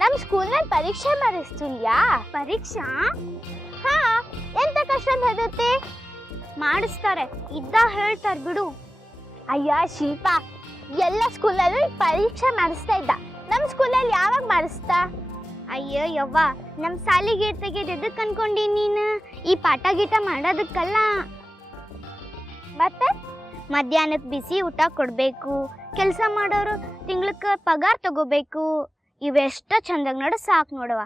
ನಮ್ ಸ್ಕೂಲ್ನಲ್ಲಿ ಪರೀಕ್ಷೆ ಮಾಡಿಸ್ತಿಲ್ಯಾ? ಪರೀಕ್ಷಾ? ಹಾ, ಎಂತ ಕಷ್ಟ ಹೆದರ್ತಿ? ಮಾಡಿಸ್ತಾರೆ, ಇದ್ದ ಹೇಳ್ತಾರೆ ಬಿಡು. ಅಯ್ಯ ಶಿಲ್ಪ, ಎಲ್ಲ ಸ್ಕೂಲಲ್ಲೂ ಪರೀಕ್ಷೆ ಮಾಡಿಸ್ತಾ ಇದ್ದ, ನಮ್ ಸ್ಕೂಲಲ್ಲಿ ಯಾವಾಗ ಮಾಡಿಸ್ತಾ? ಅಯ್ಯೋ ಯವ್ವ, ನಮ್ಮ ಸಾಲಿಗೆ ತೆಗೆದು ಎದಕ್ಕೆ ಅನ್ಕೊಂಡಿ ನೀನು? ಈ ಪಾಠ ಗೀಟ ಮಾಡೋದಕ್ಕಲ್ಲ. ಮತ್ತೆ ಮಧ್ಯಾಹ್ನಕ್ಕೆ ಬಿಸಿ ಊಟ ಕೊಡಬೇಕು, ಕೆಲಸ ಮಾಡೋರು ತಿಂಗ್ಳಕ್ಕೆ ಪಗಾರ ತಗೋಬೇಕು, ಇವೆಷ್ಟ ಚಂದಾಗ ನೋಡ ಸಾಕು ನೋಡವ.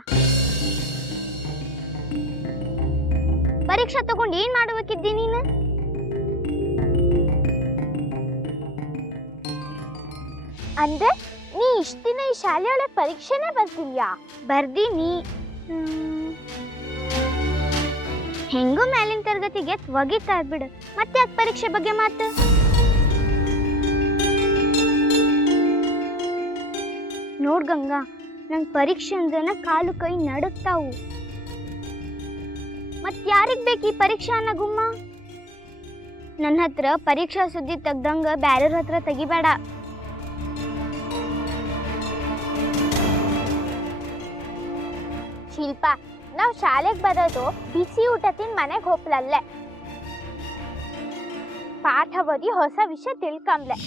ಪರೀಕ್ಷೆ ತಗೊಂಡು ಏನು ಮಾಡಬೇಕಿದ್ದಿ ನೀನು? ಅಂದ್ರೆ ನೀ ಇಷ್ಟ ದಿನ ಈ ಶಾಲೆಯೊಳಗೆ ಪರೀಕ್ಷೆನೇ ಬರ್ತಿಲ್ಯಾ? ಬರ್ದೀನಿ. ಹೆಂಗೂ ಮೇಲಿನ ತರಗತಿಗೆ ಒಗಿತಾ ಬಿಡು, ಮತ್ತೆ ಯಾಕೆ ಪರೀಕ್ಷೆ ಬಗ್ಗೆ ಮಾತು? ನೋಡ್ ಗಂಗಾ, ನಂಗೆ ಪರೀಕ್ಷೆ ಅಂದ್ರೆ ಕಾಲು ಕೈ ನಡುಕ್ತಾವು. ಮತ್ ಯಾರಿಗ್ ಬೇಕು ಈ ಪರೀಕ್ಷಾ ಅನ್ನೋ ಗುಮ್ಮ? ನನ್ನ ಹತ್ರ ಪರೀಕ್ಷಾ ಸುದ್ದಿ ತೆಗ್ದಂಗ ಬ್ಯಾರೆಯವ್ರ ಹತ್ರ ತೆಗಿಬೇಡ. ಶಿಲ್ಪ, ನಾವು ಶಾಲೆಗೆ ಬರೋದು ಬಿಸಿ ಊಟ ತಿಂದು ಮನೆಗೆ ಹೋಗ್ಲಲ್ಲೇ, ಪಾಠ ಓದಿ ಹೊಸ ವಿಷಯ ತಿಳ್ಕೊಂಬ್ಲೆ.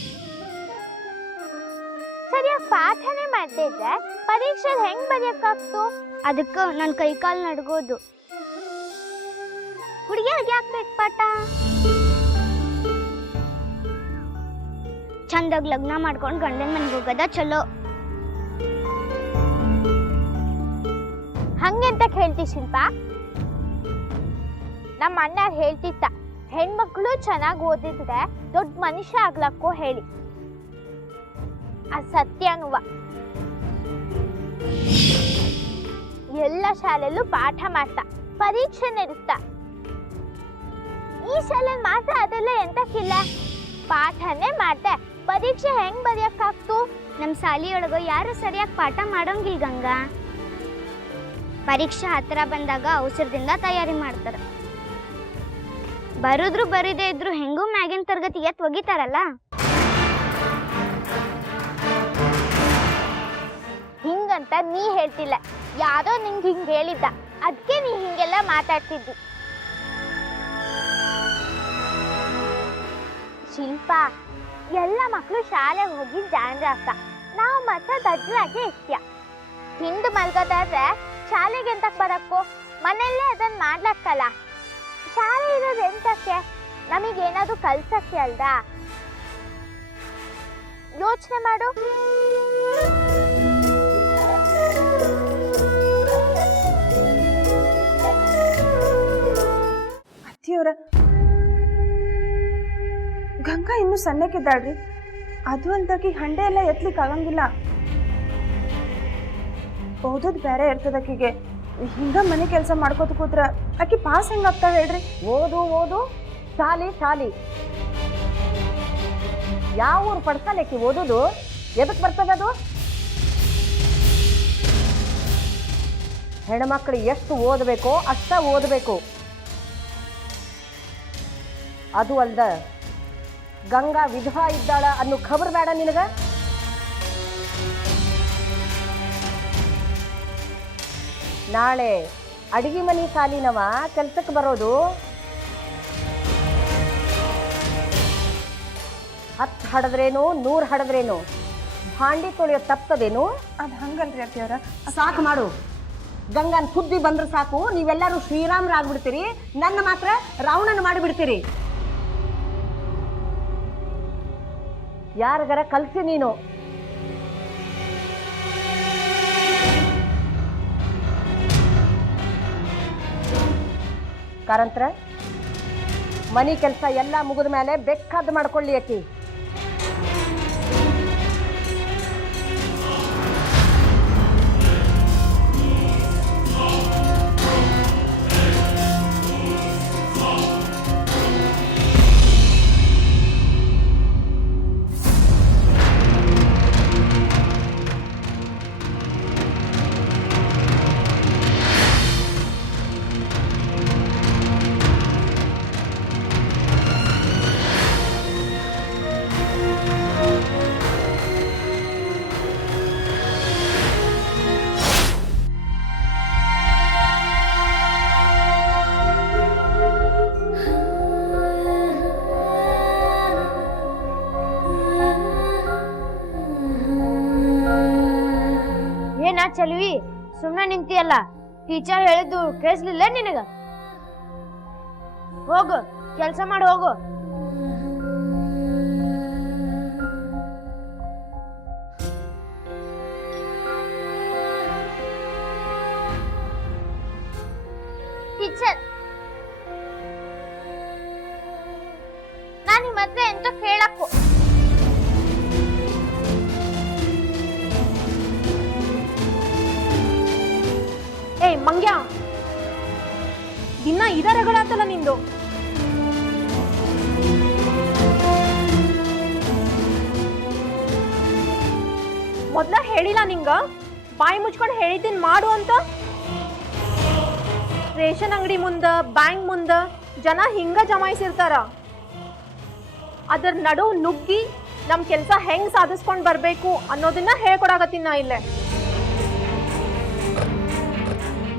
ಸರಿಯಾಗಿ ಪಾಠನೇ ಮಾಡದೇ ಇದ್ರೆ ಪರೀಕ್ಷೆ ಹೆಂಗ್ ಬರೆಯಕ್ಕಾಗ್ತು? ಅದಕ್ಕೆ ನನ್ನ ಕೈಕಾಲು ನಡ್ಗೋದು. ಹುಡುಗಿಯರ್ಗೆ ಯಾಕೆ ಬೇಕು ಪಾಠ? ಚಂದಾಗ ಲಗ್ನ ಮಾಡ್ಕೊಂಡು ಗಂಡನ ಮನೆಗೆ ಹೋಗೋದ ಚಲೋ. ಹಂಗೆಂತ ಹೇಳ್ತಿ ಶಿಲ್ಪ? ನಮ್ಮ ಅಣ್ಣ ಹೇಳ್ತಿತ್ತ, ಹೆಣ್ಮಕ್ಳು ಚೆನ್ನಾಗಿ ಓದಿದ್ರೆ ದೊಡ್ಡ ಮನುಷ್ಯ ಆಗ್ಲಕ್ಕೋ ಹೇಳಿ. ಅದು ಸತ್ಯನುವ. ಎಲ್ಲ ಶಾಲೆಯಲ್ಲೂ ಪಾಠ ಮಾಡ್ತಾ, ಪರೀಕ್ಷೆ ನಡೆಸ್ತಾ. ಈ ಶಾಲೆಯಲ್ಲಿ ಮಾತ್ರ ಅದೆಲ್ಲ ಎಂತಕ್ಕಿಲ್ಲ, ಪಾಠನೇ ಮಾಡ್ದೆ, ಪರೀಕ್ಷೆ ಹೆಂಗ್ ಬರೆಯಕ್ಕಾಗ್ತು? ನಮ್ಮ ಶಾಲೆಯೊಳಗ ಯಾರು ಸರಿಯಾಗಿ ಪಾಠ ಮಾಡೋಂಗಿಲ್ಲ ಗಂಗಾ. ಪರೀಕ್ಷೆ ಹತ್ರ ಬಂದಾಗ ಅವಸರದಿಂದ ತಯಾರಿ ಮಾಡ್ತಾರೆ. ಬರುದ್ರು ಬರೀದೇ ಇದ್ರು ಹೆಂಗೂ ಮ್ಯಾಗಿನ ತರಗತಿ ಎತ್ ಒಗಿತಾರಲ್ಲ. ಹಿಂಗಂತ ನೀ ಹೇಳ್ತಿಲ್ಲ, ಯಾರೋ ನಿಂಗೆ ಹಿಂಗೆ ಹೇಳಿದ್ದ, ಅದಕ್ಕೆ ನೀ ಹಿಂಗೆಲ್ಲ ಮಾತಾಡ್ತಿದ್ದಿ. ಶಿಲ್ಪ, ಎಲ್ಲ ಮಕ್ಕಳು ಶಾಲೆಗೆ ಹೋಗಿ ಜಾಣರಾಗ್ತ, ನಾವು ಮಾತ್ರ ದಡ್ಡರಾಗಿ ಇರ್ತೀಯ. ಹಿಂದು ಮಲ್ಗೋದಾದ್ರೆ ಶಾಲೆಗೆ ಎಂತಕ್ಕೆ ಬರಕ್ಕೋ? ಮನೆಯಲ್ಲೇ ಅದನ್ನ ಮಾಡ್ಲಕ್ಕಲ್ಲ. ಶಾಲೆ ಇರೋದು ಎಂತಕ್ಕೆ? ನಮಗೇನಾದ್ರು ಕಲ್ಸಕ್ಕೆ ಅಲ್ದಾ? ಯೋಚನೆ ಮಾಡು. ಅತ್ತಿಯವರ ಗಂಗಾ ಇನ್ನೂ ಸಣ್ಣಕ್ಕಿದ್ದಾಳ್ರಿ, ಅದು ಅಂದಾಕಿ ಹಂಡೆ ಎಲ್ಲ ಎತ್ತಲಿಕ್ಕೆ ಆಗಂಗಿಲ್ಲ. ಓದೋದು ಬೇರೆ ಇರ್ತದಕ್ಕಿಗೆ. ಹಿಂಗ ಮನೆ ಕೆಲಸ ಮಾಡ್ಕೋತ ಕೂತ್ರ ಆಕಿ ಪಾಸ್ ಹೆಂಗಾಗ್ತಾಳೆ ಹೇಳ್ರಿ? ಓದು ಓದು, ಶಾಲಿ ಶಾಲಿ. ಯಾವ ಊರು ಪಡ್ಸಲ್ಲ ಆಕಿ ಓದೋದು? ಎದಕ್ಕೆ ಬರ್ತದದು? ಹೆಣ್ಮಕ್ಳು ಎಷ್ಟು ಓದಬೇಕೋ ಅಷ್ಟ ಓದಬೇಕು. ಅದು ಅಲ್ದ ಗಂಗಾ ವಿಧವಾ ಇದ್ದಾಳ ಅನ್ನೋ ಖಬರ್ ಬೇಡ ನಿನಗ? ನಾಳೆ ಅಡಿಗೆ ಮನೆ ಸಾಲಿನವ ಕೆಲ್ಸಕ್ಕೆ ಬರೋದು. 10 ಹಡದ್ರೇನು 100 ಹಡದ್ರೇನು ಭಾಂಡಿ ತೊಳೆಯೋ ತಪ್ಪದೇನು? ಅದು ಹಂಗಲ್ರಿ ಅತ್ತಿಯವರ. ಸಾಕು ಮಾಡು. ಗಂಗನ್ ಸುದ್ದಿ ಬಂದ್ರೆ ಸಾಕು, ನೀವೆಲ್ಲರೂ ಶ್ರೀರಾಮರಾಗ್ಬಿಡ್ತೀರಿ, ನನ್ನ ಮಾತ್ರ ರಾವಣನ ಮಾಡಿಬಿಡ್ತೀರಿ. ಯಾರಿಗಾರ ಕಲ್ಸಿ ನೀನು. ಕಾರಂತ್ರ ಮನಿ ಕೆಲಸ ಎಲ್ಲ ಮುಗಿದ ಮೇಲೆ ಬೇಕಾದ್ದು ಮಾಡ್ಕೊಳ್ಳಿ ಆಕಿ. ಚಲುವಿ ಸುಮ್ಮನೆ ನಿಂತಿಯಲ್ಲ ಟೀಚರ್ ಹೇಳಿದ್ದು ಕೇಳಿಸ್ಲಿಲ್ಲ ನಿನಗ ಹೋಗು ಕೆಲಸ ಮಾಡಿ ಹೋಗು ಟೀಚರ್ ನಾನು ನಿಮ್ಮ ಹತ್ರ ಎಂತ ಕೇಳಕ್ಕೂ ಏಯ್ ಮಂಗ್ಯ ದಿನ ಇದ ರಗಡಾತಲ್ಲ ನಿಂದು ಮೊದ್ಲ ಹೇಳಿಲ್ಲ ನಿಂಗ ಬಾಯಿ ಮುಚ್ಕೊಂಡು ಹೇಳಿದ್ದೀನಿ ಮಾಡು ಅಂತ ರೇಷನ್ ಅಂಗಡಿ ಮುಂದ ಬ್ಯಾಂಕ್ ಮುಂದ ಜನ ಹಿಂಗ ಜಮಾಯಿಸಿರ್ತಾರ ಅದರ ನಡುವು ನುಗ್ಗಿ ನಮ್ ಕೆಲಸ ಹೆಂಗ್ ಸಾಧಿಸ್ಕೊಂಡ್ ಬರ್ಬೇಕು ಅನ್ನೋದನ್ನ ಹೇಳ್ಕೊಡಾಕತ್ತೀನಿ ನಾ ಇಲ್ಲೇ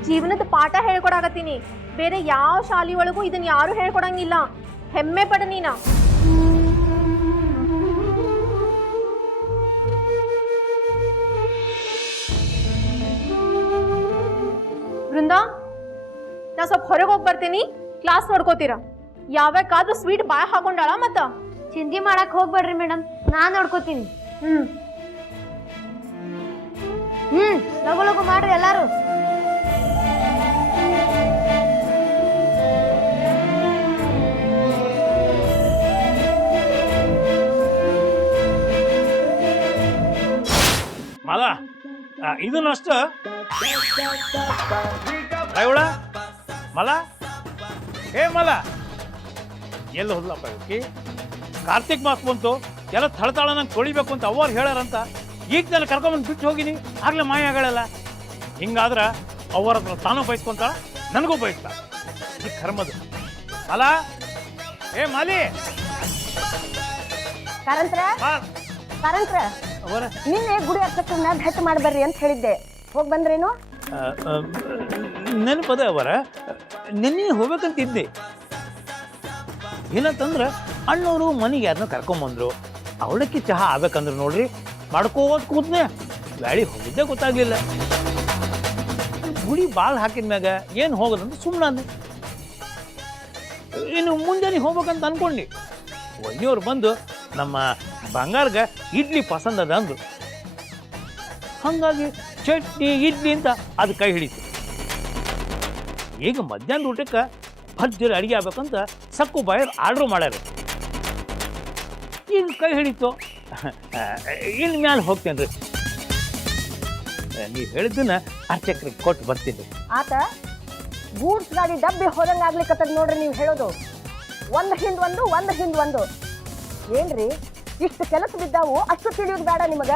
ಜೀವನದ ಪಾಠ ಹೇಳ್ಕೊಡಾಕತ್ತೀನಿ ಬೇರೆ ಯಾವ ಶಾಲೆ ಒಳಗೂ ಇದನ್ನ ಯಾರು ಹೇಳ್ಕೊಡಂಗಿಲ್ಲ ಹೆಮ್ಮೆ ಪಡ ನೀನ ಬೃಂದ ನಾ ಸ್ವಲ್ಪ ಹೊರಗೆ ಹೋಗಿ ಬರ್ತೀನಿ ಕ್ಲಾಸ್ ನೋಡ್ಕೋತೀರ ಯಾವ್ಯಾಕಾದ್ರೂ ಸ್ವೀಟ್ ಬಾಯ್ ಹಾಕೊಂಡಾಳ ಮತ್ತ ಚಿಂತೆ ಮಾಡಕ್ ಹೋಗ್ಬೇಡ್ರಿ ಮೇಡಮ್ ನಾನ್ ನೋಡ್ಕೋತೀನಿ ಲಗು ಲಗು ಮಾಡ್ರಿ ಎಲ್ಲಾರು ಮಾಲ ಇದನ್ನಷ್ಟ ರಾಯವಳ ಮಲ ಏ ಮಲ ಎಲ್ಲಿ ಹೋದ್ಲಪ್ಪ ಇವಕ್ಕೆ ಕಾರ್ತಿಕ್ ಮಾಸ್ ಬಂತು ಎಲ್ಲ ಥಳತಾಳ ನಂಗೆ ತೊಳಿಬೇಕು ಅಂತ ಅವ್ರು ಹೇಳ್ಯಾರಂತ ಈಗ ನಾನು ಕರ್ಕೊಂಬಂದು ಬಿಟ್ಟು ಹೋಗಿನಿ ಆಗ್ಲೇ ಮಾಯ ಆಗಲ್ಲ ಹಿಂಗಾದ್ರೆ ಅವ್ರ ಹತ್ರ ತಾನು ಬಯಸ್ಕೊಂತಾಳ ನನಗೂ ಬಯಸ್ತಾ ಈ ಕರ್ಮದು ಮಲ ಏ ಮಾಲಿ ಕಾರಂತ್ರ ಅವರ ನಿನ್ನೆ ಗುಡಿ ಹತ್ತಕ್ಕನ್ನ ಭೇಟಿ ಮಾಡ್ಬರ್ರಿ ಅಂತ ಹೇಳಿದ್ದೆ ಹೋಗಿ ಬಂದ್ರೇನು ನೆನಪದ ಅವರ ನಿನ್ನೆ ಹೋಗ್ಬೇಕಂತಿದ್ದೆ ಏನಂತಂದ್ರೆ ಅಣ್ಣವರು ಮನೆಗೆ ಯಾರನ್ನ ಕರ್ಕೊಂಬಂದ್ರು ಅವಳಕ್ಕೆ ಚಹಾ ಆಗ್ಬೇಕಂದ್ರೆ ನೋಡ್ರಿ ಮಾಡ್ಕೋದ್ ಕೂತ್ನೆ ಗಾಡಿ ಹೋಗಿದ್ದೆ ಗೊತ್ತಾಗ್ಲಿಲ್ಲ ಗುಡಿ ಬಾಳ್ ಹಾಕಿದ ಮ್ಯಾಗ ಏನು ಹೋಗೋದಂತ ಸುಮ್ಮನೆ ಇನ್ನು ಮುಂಜಾನೆ ಹೋಗ್ಬೇಕಂತ ಅನ್ಕೊಂಡಿ ಒಯ್ಯವ್ರು ಬಂದು ನಮ್ಮ ಬಂಗಾರ್ಗ ಇಡ್ಲಿ ಪಸಂದ್ ಅದ ಅಂದ್ರು ಹಂಗಾಗಿ ಚಟ್ನಿ ಇಡ್ಲಿ ಅಂತ ಅದು ಕೈ ಹಿಡಿತು ಈಗ ಮಧ್ಯಾಹ್ನದ ಊಟಕ್ಕೆ ಭರ್ಜರಿ ಅಡುಗೆ ಆಗ್ಬೇಕಂತ ಸಕ್ಕು ಬಾಯರ್ ಆರ್ಡ್ರ್ ಮಾಡ್ಯಾರ ಈಗ ಕೈ ಹಿಡಿತು ಇನ್ನು ಮ್ಯಾಲೆ ಹೋಗ್ತೇನೆ ರೀ ನೀವು ಹೇಳಿದ್ದನ್ನ ಅರ್ಚಕ್ರಿಗೆ ಕೊಟ್ಟು ಬರ್ತೀನಿ ಆತ ಗೂಡ್ಸ್ ಗಾಡಿ ಡಬ್ಬಿ ಹೋದಂಗೆ ಆಗ್ಲಿಕ್ಕತ್ತದ ನೋಡ್ರಿ ನೀವು ಹೇಳೋದು ಒಂದ್ರ ಹಿಂದ್ ಒಂದು ಏನ್ರಿ ಇಷ್ಟು ಕೆಲಸ ಬಿದ್ದಾವು ಅಷ್ಟು ತಿಳಿಯೋದು ಬೇಡ ನಿಮಗ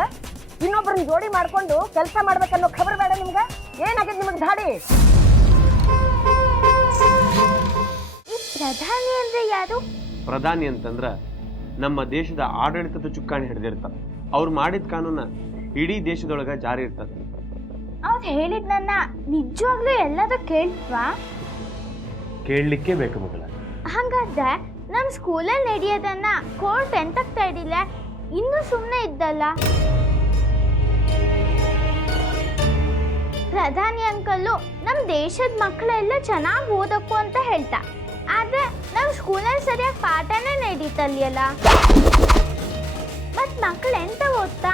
ಇನ್ನೊಬ್ಬರನ್ನ ಜೋಡಿ ಮಾಡ್ಕೊಂಡು ಕೆಲಸ ಮಾಡ್ಬೇಕನ್ನೋ ಖಬರ್ ಬೇಡ ನಿಮ್ಗ ಏನಾಗಿದೆ ನಿಮಗ್ ಧಾಡಿ ಪ್ರಧಾನಿ ಅಂದ್ರೆ ಯಾರು ಪ್ರಧಾನಿ ಅಂತಂದ್ರ ನಮ್ಮ ದೇಶದ ಆಡಳಿತದ ಚುಕ್ಕಾಣಿ ಹಿಡಿದಿರ್ತಾರೆ ಅವ್ರು ಮಾಡಿದ ಕಾನೂನ ಇಡೀ ದೇಶದೊಳಗ ಜಾರಿ ಇರ್ತದೆ ಅವ್ರು ಹೇಳಿದ್ನನ್ನ ನಿಜವಾಗ್ಲೂ ಎಲ್ಲದೂ ಕೇಳ್ತ್ವಾ ಕೇಳಲಿಕ್ಕೆ ಬೇಕು ಮಗಳ ಹಂಗಾದ್ರೆ ನಮ್ಮ ಸ್ಕೂಲಲ್ಲಿ ನಡೆಯೋದನ್ನ ಕೋರ್ಟ್ ಎಂತಕ್ ತಡಿಲ್ಲ ಇನ್ನೂ ಸುಮ್ಮನೆ ಇದ್ದಲ್ಲ ಪ್ರಧಾನಿ ಅಂಕಲ್ಲು ನಮ್ಮ ದೇಶದ ಮಕ್ಕಳೆಲ್ಲ ಚೆನ್ನಾಗಿ ಓದಕ್ಕೂ ಅಂತ ಹೇಳ್ತಾ ಆದ್ರೆ ನಮ್ಮ ಸ್ಕೂಲಲ್ಲಿ ಸರಿಯಾಗಿ ಪಾಠನೇ ನಡೀತಲ್ಲಿಯಲ್ಲ ಮತ್ ಮಕ್ಕಳು ಎಂತ ಓದ್ತಾ